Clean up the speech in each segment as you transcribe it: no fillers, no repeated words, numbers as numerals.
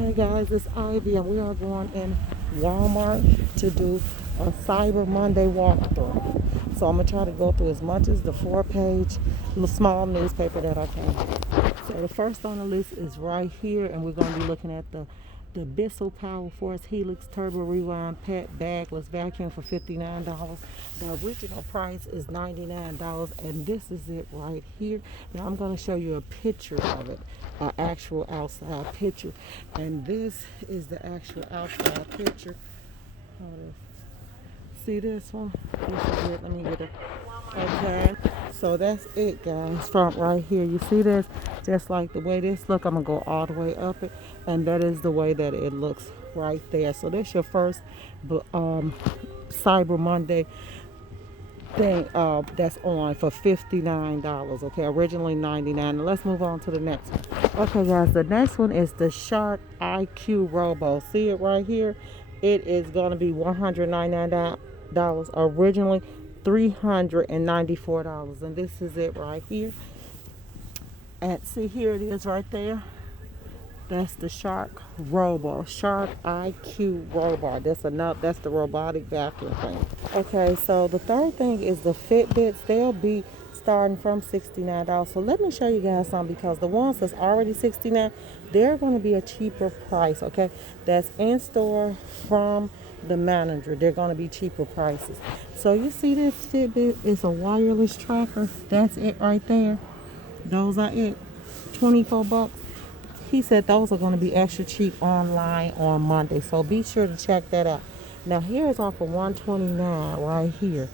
Okay guys, it's Ivy and we are going in Walmart to do a Cyber Monday walkthrough. So I'm going to try to go through as much as the 4-page small newspaper that I can. So the first on the list is right here, and we're going to be looking at the Bissell Power Force Helix Turbo Rewind Pet Bagless Vacuum for $59. The original price is $99, and this is it right here. Now I'm going to show you a picture of it, an actual outside picture, and this is the actual outside picture. See this one? This is it. Let me get it. Okay, so that's it guys, front right here. You see this? Just like the way this look, I'm gonna go all the way up it, and that is the way that it looks right there. So that's your first Cyber Monday thing that's on for $59. Okay, originally $99. Now let's move on to the next one. Okay guys, the next one is the Shark IQ Robo. See it right here? It is going to be $199, originally $394, and this is it right here. And see, here it is right there. That's the Shark Robo, Shark IQ Robot. That's the robotic vacuum thing. Okay, so the third thing is the Fitbits. They'll be starting from $69. So let me show you guys some, because the ones that's already $69, they're going to be a cheaper price. Okay, that's in store from the manager. They're going to be cheaper prices. So you see this Fitbit is a wireless tracker. That's it right there. Those are it. 24 bucks. He said those are going to be extra cheap online on Monday, so be sure to check that out. Now here is off of $129 right here.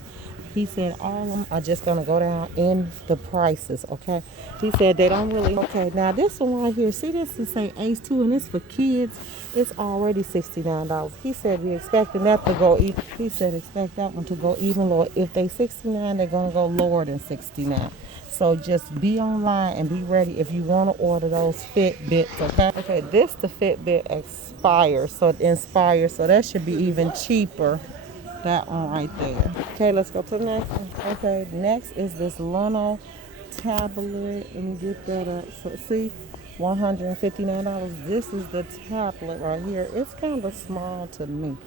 He said all of them are just going to go down in the prices, okay? He said they don't really... Okay, now this one right here, see this is say Ace 2, and it's for kids. It's already $69. He said we expecting that to go... He said expect that one to go even lower. If they $69, they're going to go lower than $69. So just be online and be ready if you want to order those Fitbits, okay? Okay, this the Fitbit Inspire, so that should be even cheaper. That one right there. Okay, let's go to the next one. Okay, next is this Leno tablet. Let me get that up. So see, $159. This is the tablet right here. It's kind of small to me.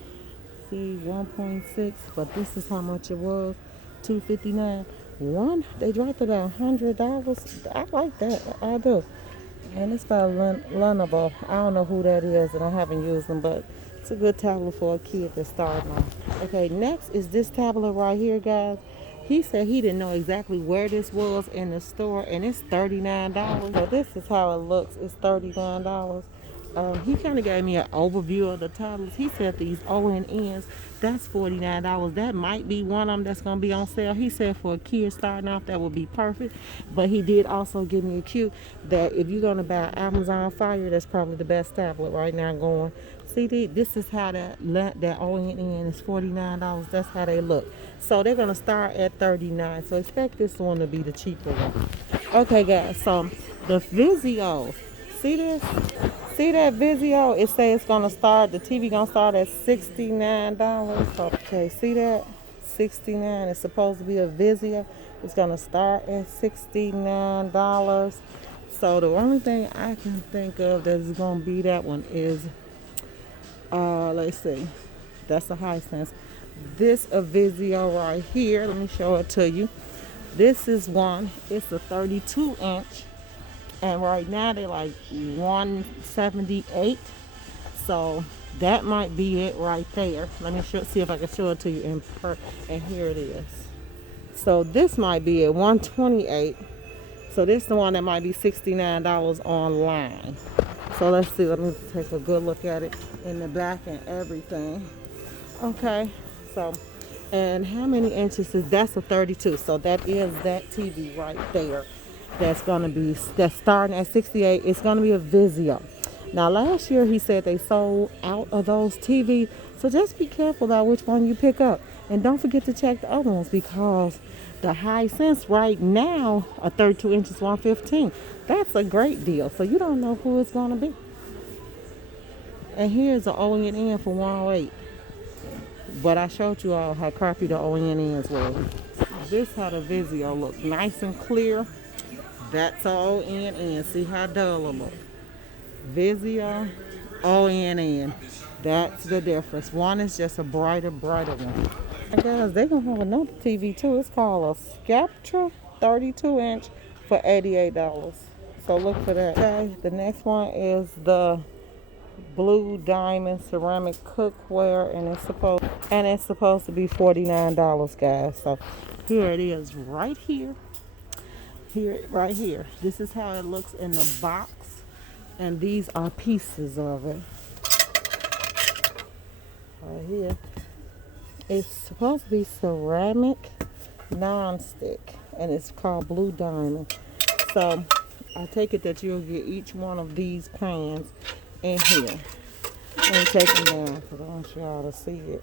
See, 1.6, but this is how much it was, $259. They dropped it at $100. I like that. I do. And it's by Lenovo. I don't know who that is, and I haven't used them, but it's a good tablet for a kid that's starting off. Okay, next is this tablet right here, guys. He said he didn't know exactly where this was in the store, and it's $39. So this is how it looks. It's $39. He kind of gave me an overview of the tablets. He said these ONNs, that's $49. That might be one of them that's going to be on sale. He said for a kid starting off, that would be perfect. But he did also give me a cue that if you're going to buy Amazon Fire, that's probably the best tablet right now going. See, this is how that ONN is $49. That's how they look. So they're going to start at $39. So expect this one to be the cheaper one. Okay, guys, so the Vizio. See this? See that Vizio? It says it's gonna start, the TV gonna start at $69. Okay, see that? $69. It's supposed to be a Vizio. It's gonna start at $69. So the only thing I can think of that is gonna be that one is, let's see. That's a Hisense. This a Vizio right here. Let me show it to you. This is one. It's a 32-inch. And right now they're like $178. So that might be it right there. Let me see if I can show it to you and here it is. So this might be at $128. So this is the one that might be $69 online. So let's see. Let me take a good look at it in the back and everything. Okay. So, and how many inches is that's a 32? So that is that TV right there. That's starting at $68. It's gonna be a Vizio. Now last year he said they sold out of those TVs, so just be careful about which one you pick up, and don't forget to check the other ones, because the Hisense right now a 32 inches $115. That's a great deal. So you don't know who it's gonna be. And here's the ONN for $108. But I showed you all how crappy the ONNs were. This how the Vizio look, nice and clear. That's all ONN. See how dull it look. Vizio ONN. That's the difference. One is just a brighter one. And guys, they gonna have another TV too. It's called a Spectra 32-inch for $88. So look for that. Okay, the next one is the blue diamond ceramic cookware, and it's supposed to be $49, guys. So here it is, right here. Right here. This is how it looks in the box, and these are pieces of it. Right here. It's supposed to be ceramic non-stick, and it's called blue diamond. So I take it that you'll get each one of these pans in here. Let me take them down because I want y'all to see it.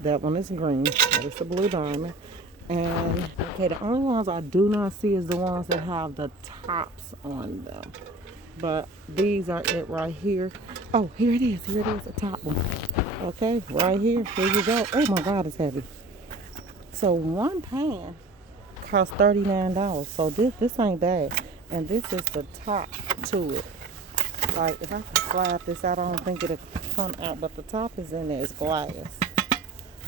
That one is green. That is the blue diamond. And okay, the only ones I do not see is the ones that have the tops on them. But these are it right here. Oh, here it is. Here it is, the top one. Okay, right here. Here you go. Oh my God, it's heavy. So one pan costs $39. So this ain't bad. And this is the top to it. Like, if I can slide this out, I don't think it'll come out. But the top is in there. It's glass.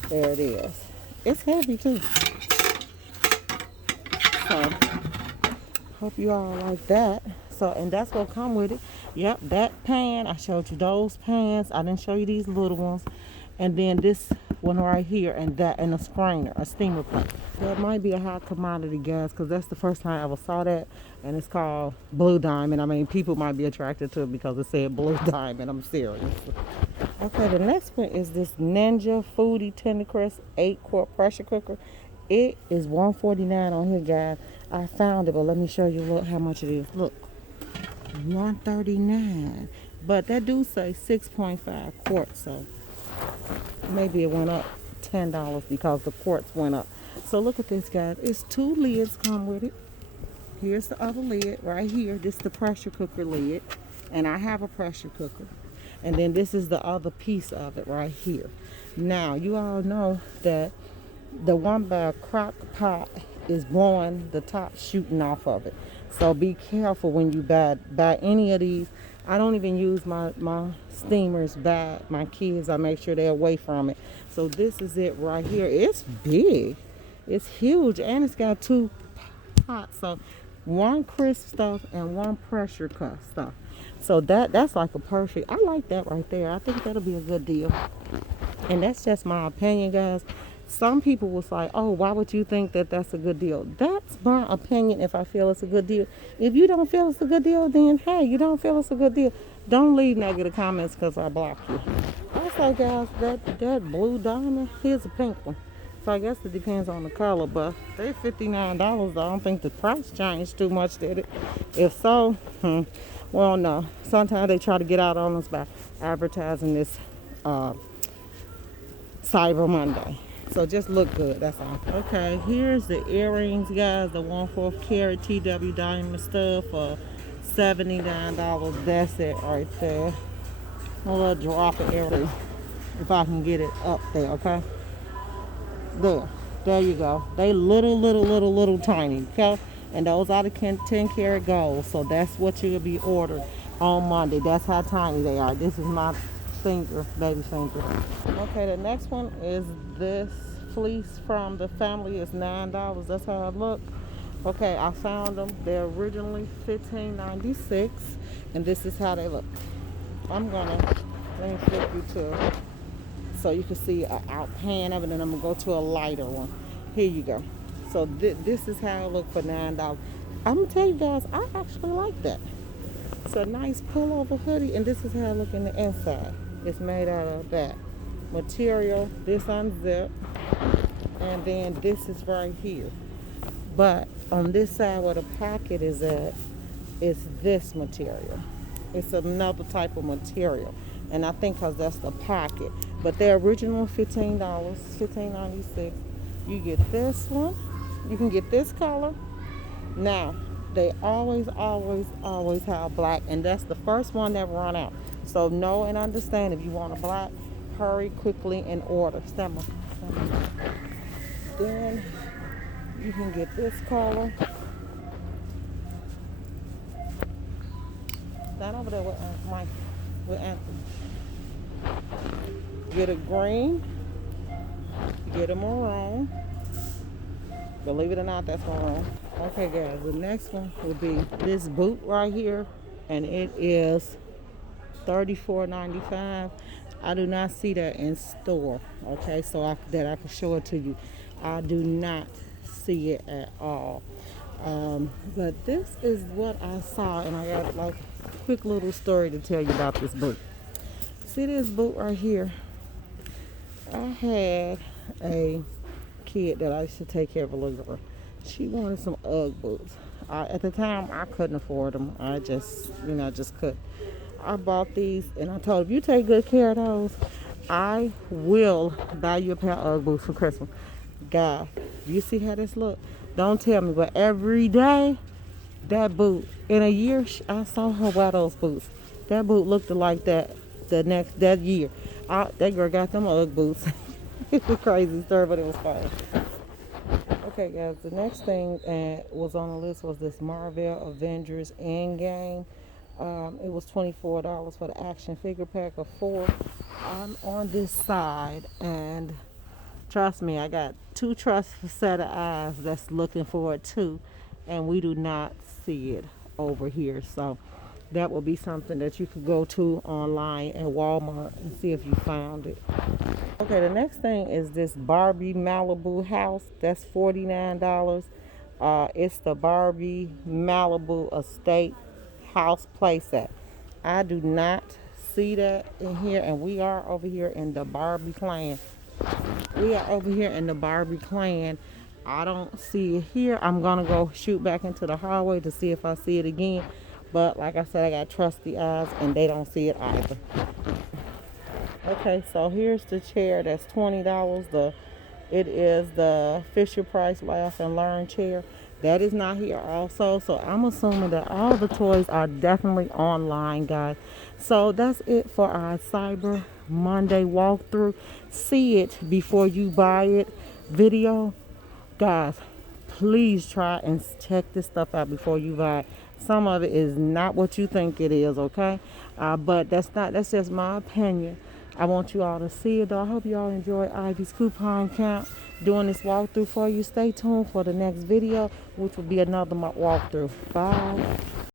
There it is. It's heavy too. So, hope you all like that. So, and that's what come with it. Yep, that pan. I showed you those pans. I didn't show you these little ones. And then this one right here, and that, and a strainer, a steamer plate. That might be a hot commodity, guys, because that's the first time I ever saw that. And it's called blue diamond. I mean, people might be attracted to it because it said blue diamond. I'm serious. Okay, the next one is this Ninja Foodie Tender Crisp 8-quart pressure cooker. It is $149 on here, guys. I found it, but let me show you look how much it is. Look, $139. But that do say 6.5 quarts, so maybe it went up $10 because the quarts went up. So look at this, guys. It's 2 lids come with it. Here's the other lid right here. This is the pressure cooker lid, and I have a pressure cooker. And then this is the other piece of it right here. Now, you all know that the one by crock pot is blowing the top, shooting off of it. So be careful when you buy any of these. I don't even use my steamers by my kids. I make sure they're away from it. So this is it right here. It's big. It's huge, and it's got 2 pots. So one crisp stuff and one pressure cut stuff. So that's like a perfect. I like that right there. I think that'll be a good deal. And that's just my opinion, guys. Some people was like, oh, why would you think that that's a good deal? That's my opinion if I feel it's a good deal. If you don't feel it's a good deal, then hey, you don't feel it's a good deal. Don't leave negative comments because I block you. Also, guys, that blue diamond, here's a pink one. So I guess it depends on the color, but they're $59. I don't think the price changed too much, did it? If so, well, no. Sometimes they try to get out on us by advertising this Cyber Monday. So just look good, that's all. Okay, here's the earrings, guys. The 1/4 carat TW diamond stuff for $79. That's it right there. A little drop of earring. If I can get it up there, okay? There you go. They little tiny, okay? And those are the 10 karat gold. So that's what you'll be ordering on Monday. That's how tiny they are. This is my finger, baby finger. Okay, the next one is this fleece from the family. Is $9. That's how it look. Okay, I found them. They're originally $15.96, and this is how they look. Let me flip you to so you can see an out pan of it, and I'm gonna go to a lighter one. Here you go. So this is how it look for $9. I'm gonna tell you guys, I actually like that. It's a nice pullover hoodie, and this is how it look in the inside. It's made out of that material. This unzip, and then this is right here. But on this side where the pocket is at, it's this material. It's another type of material, and I think because that's the pocket. But they're original $15, $15.96. You get this one. You can get this color. Now, they always have black, and that's the first one that run out. So know and understand, if you want a black, hurry quickly and order. Stand up. Then you can get this color. Stand over there with Mike. for Anthony. Get a green, get a maroon. Believe it or not, that's maroon. Okay, guys, the next one will be this boot right here, and it is $34.95. I do not see that in store. Okay, so that I can show it to you. I do not see it at all. But this is what I saw, and I got like a quick little story to tell you about this boot. See this boot right here? I had a kid that I used to take care of, a little girl. She wanted some Ugg boots. At the time, I couldn't afford them. I just couldn't. I bought these, and I told her, if you take good care of those, I will buy you a pair of Ugg boots for Christmas. God, you see how this look? Don't tell me, but every day, that boot, in a year, I saw her wear those boots. That boot looked like that that year. That girl got them Ugg boots. It was a crazy story, but it was fun. Okay, guys, the next thing was on the list was this Marvel Avengers Endgame. It was $24 for the action figure pack of 4. I'm on this side, and trust me, I got 2 trustful set of eyes that's looking for it too, and we do not see it over here. So that will be something that you could go to online at Walmart and see if you found it. Okay, the next thing is this Barbie Malibu house. That's $49. It's the Barbie Malibu Estate house playset. I do not see that in here, and we are over here in the Barbie clan. I don't see it here. I'm gonna go shoot back into the hallway to see if I see it again, but like I said, I got trusty eyes and they don't see it either. Okay, so here's the chair. That's $20. It is the Fisher Price Laugh and Learn chair. That is not here also. So I'm assuming that all the toys are definitely online, guys. So that's it for our Cyber Monday walkthrough. See it before you buy it video. Guys, please try and check this stuff out before you buy it. Some of it is not what you think it is, okay? But that's just my opinion. I want you all to see it, though. I hope you all enjoy Ivy's coupon count, doing this walkthrough for you. Stay tuned for the next video, which will be another walkthrough. Bye.